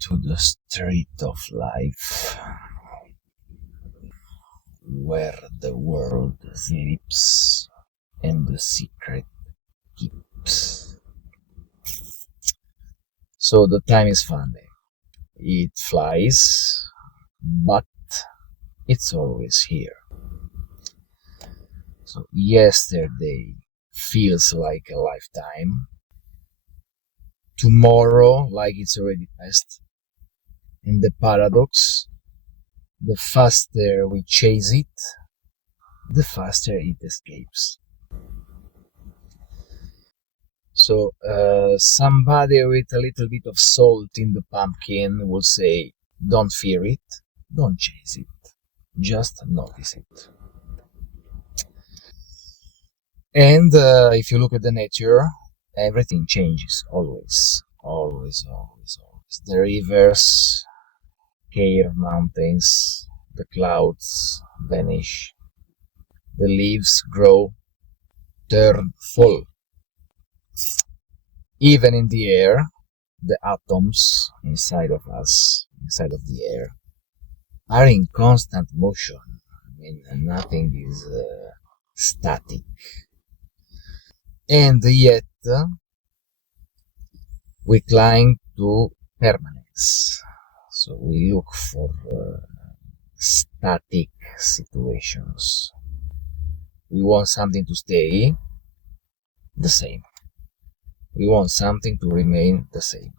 into the street of life, where the world sleeps and the secret keeps. So the time is funny. It flies, but it's always here. So yesterday feels like a lifetime. Tomorrow, like it's already past. And the paradox, the faster we chase it, the faster it escapes. So somebody with a little bit of salt in the pumpkin will say, don't fear it, don't chase it, just notice it. And if you look at the nature, everything changes, always. The rivers, cave mountains, the clouds vanish, the leaves grow, turn full. Even in the air, the atoms inside of us, inside of the air, are in constant motion. I mean, nothing is static. And yet, we cling to permanence. So we look for static situations. We want something to stay the same. We want something to remain the same.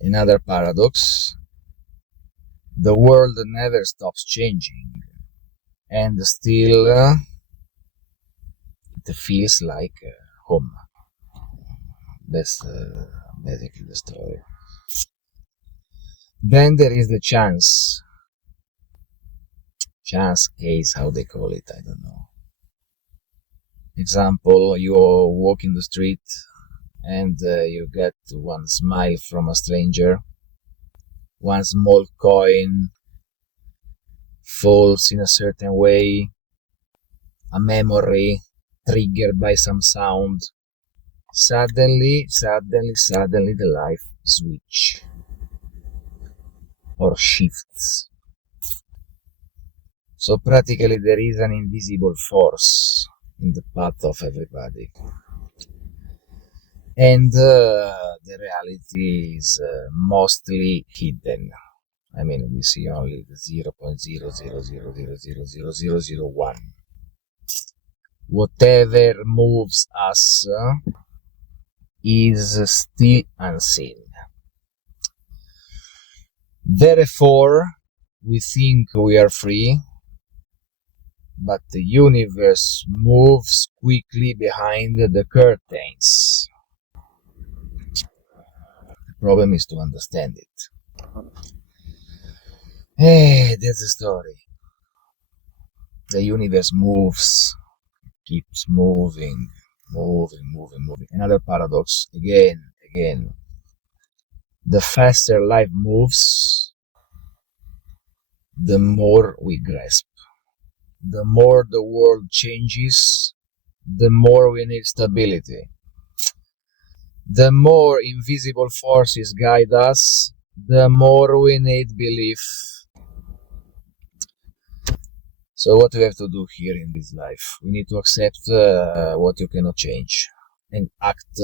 Another paradox, the world never stops changing, and still it feels like home. That's basically the story. Then there is the chance case, how they call it, I don't know. Example, you walk in the street and you get one smile from a stranger, one small coin falls in a certain way, a memory triggered by some sound. Suddenly the life switch or shifts. So practically there is an invisible force in the path of everybody. And the reality is mostly hidden. I mean, we see only the 0.000000001. Whatever moves us is still unseen. Therefore, we think we are free, but the universe moves quickly behind the curtains. The problem is to understand it. Hey, that's the story. The universe moves, keeps moving. Another paradox, again. The faster life moves, the more we grasp. The more the world changes, the more we need stability. The more invisible forces guide us, the more we need belief. So what we have to do here in this life? We need to accept what you cannot change and act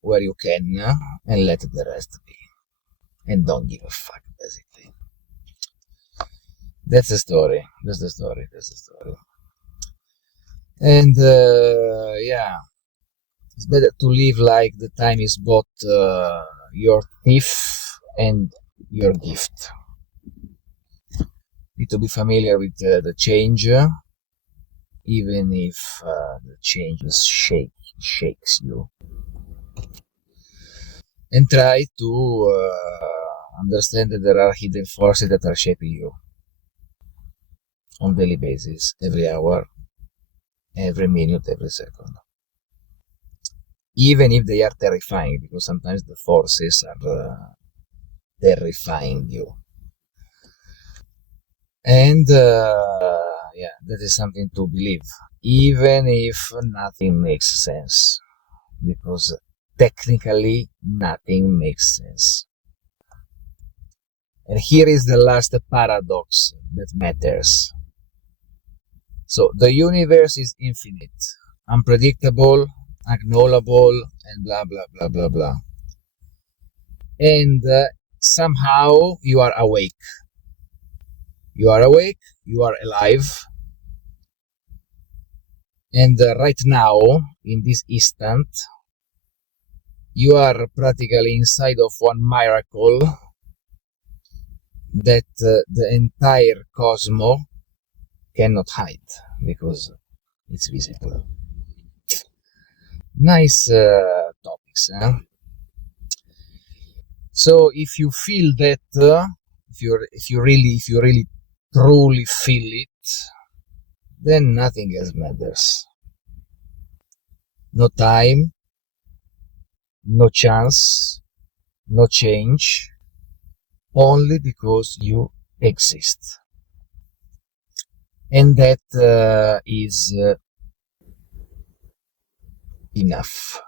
where you can and let the rest be. And don't give a fuck, basically. That's the story. And it's better to live like the time is both your thief and your gift. Need to be familiar with the change, even if the change shakes you. And try to understand that there are hidden forces that are shaping you on daily basis, every hour, every minute, every second. Even if they are terrifying, because sometimes the forces are terrifying you. And that is something to believe, even if nothing makes sense, because technically nothing makes sense. And here is the last paradox that matters. So the universe is infinite, unpredictable, unknowable, and blah blah blah blah blah. And somehow you are awake. You are awake, you are alive. And right now, in this instant, you are practically inside of one miracle that the entire cosmos cannot hide because it's visible. Nice topics, eh? So if you feel that, if you really truly feel it, then nothing else matters. No time, no chance, no change, only because you exist. And that is enough.